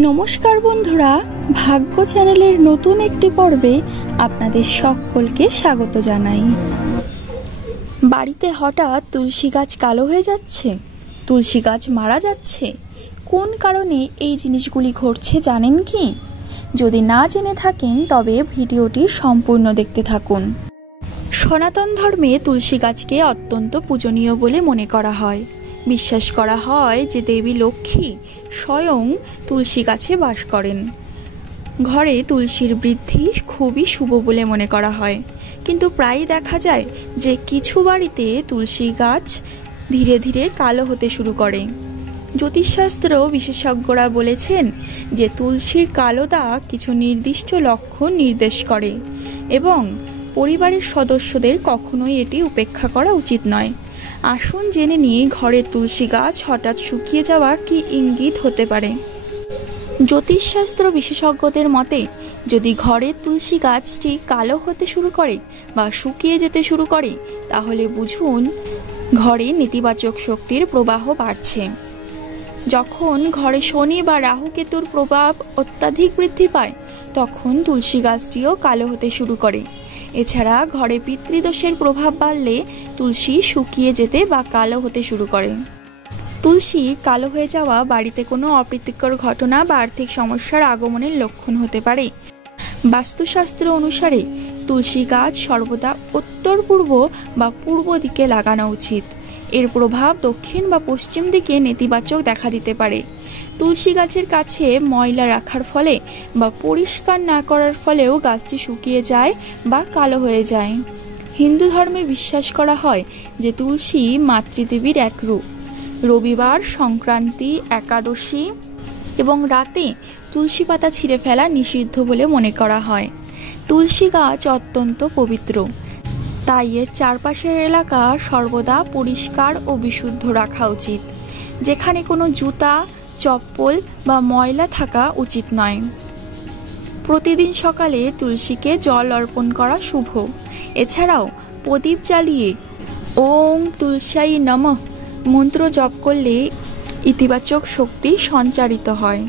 নমস্কার বন্ধুরা, ভাগ্য চ্যানেলের নতুন একটি পর্বে আপনাদের সকলকে স্বাগত জানাই। বাড়িতে হঠাৎ তুলসী গাছ কালো হয়ে যাচ্ছে, তুলসী গাছ মারা যাচ্ছে, কোন কারণে এই জিনিসগুলি ঘটছে জানেন কি? যদি না জেনে থাকেন তবে ভিডিওটি সম্পূর্ণ দেখতে থাকুন। সনাতন ধর্মে তুলসী গাছকে অত্যন্ত পূজনীয় বলে মনে করা হয়। বিশ্বাস করা হয় যে দেবী লক্ষ্মী স্বয়ং তুলসী গাছে বাস করেন। ঘরে তুলসীর বৃদ্ধি খুবই শুভ বলে মনে করা হয়, কিন্তু প্রায়ই দেখা যায় যে কিছু বাড়িতে তুলসী গাছ ধীরে ধীরে কালো হতে শুরু করে। জ্যোতিষশাস্ত্র বিশেষজ্ঞরা বলেছেন যে তুলসীর কালো দাগ কিছু নির্দিষ্ট লক্ষণ নির্দেশ করে এবং পরিবারের সদস্যদের কখনোই এটি উপেক্ষা করা উচিত নয়। আসুন জেনে নিই ঘরের তুলসী গাছ হঠাৎ শুকিয়ে যাওয়া কি ইঙ্গিত হতে পারে। জ্যোতিষশাস্ত্র বিশেষজ্ঞদের মতে যদি ঘরের তুলসী গাছটি কালো হতে শুরু করে বা শুকিয়ে যেতে শুরু করে, তাহলে বুঝুন ঘরে নেতিবাচক শক্তির প্রবাহ বাড়ছে। যখন ঘরে শনি বা রাহু কেতুর প্রভাব অত্যাধিক বৃদ্ধি পায়, তখন তুলসী গাছটিও কালো হতে শুরু করে। এছাড়া ঘরে পিতৃদোষের প্রভাব বাড়লে তুলসী শুকিয়ে যেতে বা কালো হতে শুরু করে। তুলসী কালো হয়ে যাওয়া বাড়িতে কোনো অপ্রীতিকর ঘটনা বা আর্থিক সমস্যার আগমনের লক্ষণ হতে পারে। বাস্তুশাস্ত্র অনুসারে তুলসী গাছ সর্বদা উত্তর পূর্ব বা পূর্ব দিকে লাগানো উচিত। এর প্রভাব দক্ষিণ বা পশ্চিম দিকে নেতিবাচক দেখা দিতে পারে। তুলসী গাছের কাছে ময়লা রাখার ফলে বা পরিষ্কার না করার ফলেও গাছটি শুকিয়ে যায় বা কালো হয়ে যায়। হিন্দু ধর্মে বিশ্বাস করা হয় যে তুলসী মাতৃদেবীর এক রূপ। রবিবার, সংক্রান্তি, একাদশী এবং রাতে তুলসী পাতা ছিঁড়ে ফেলা নিষিদ্ধ বলে মনে করা হয়। তুলসী গাছ অত্যন্ত পবিত্র, তাই এর চারপাশের এলাকা সর্বদা পরিষ্কার ও বিশুদ্ধ রাখা উচিত। যেখানে কোনো জুতা, চপ্পল বা ময়লা থাকা উচিত নয়। প্রতিদিন সকালে তুলসীকে জল অর্পণ করা শুভ। এছাড়াও প্রদীপ জ্বালিয়ে ওং তুলসাই নমঃ মন্ত্র জপ করলে ইতিবাচক শক্তি সঞ্চারিত হয়।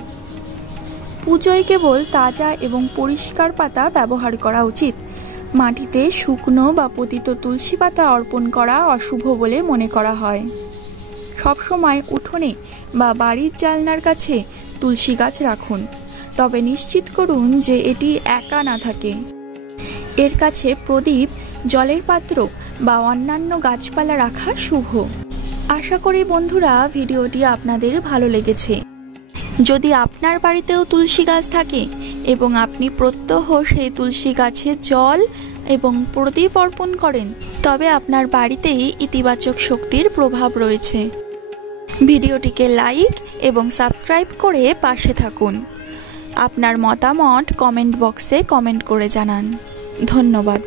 পুজোয় কেবল তাজা এবং পরিষ্কার পাতা ব্যবহার করা উচিত। মাটিতে শুকনো বা পতিত তুলসী পাতা অর্পণ করা অশুভ বলে মনে করা হয়। সবসময় উঠোনে বা বাড়ির জানলার কাছে তুলসী গাছ রাখুন, তবে নিশ্চিত করুন যে এটি একা না থাকে। এর কাছে প্রদীপ, জলের পাত্র বা অন্যান্য গাছপালা রাখা শুভ। আশা করি বন্ধুরা ভিডিওটি আপনাদের ভালো লেগেছে। যদি আপনার বাড়িতেও তুলসী গাছ থাকে এবং আপনি প্রত্যহ সেই তুলসী গাছে জল এবং প্রদীপ অর্পণ করেন, তবে আপনার বাড়িতেই ইতিবাচক শক্তির প্রভাব রয়েছে। ভিডিওটিকে লাইক এবং সাবস্ক্রাইব করে পাশে থাকুন। আপনার মতামত কমেন্ট বক্সে কমেন্ট করে জানান। ধন্যবাদ।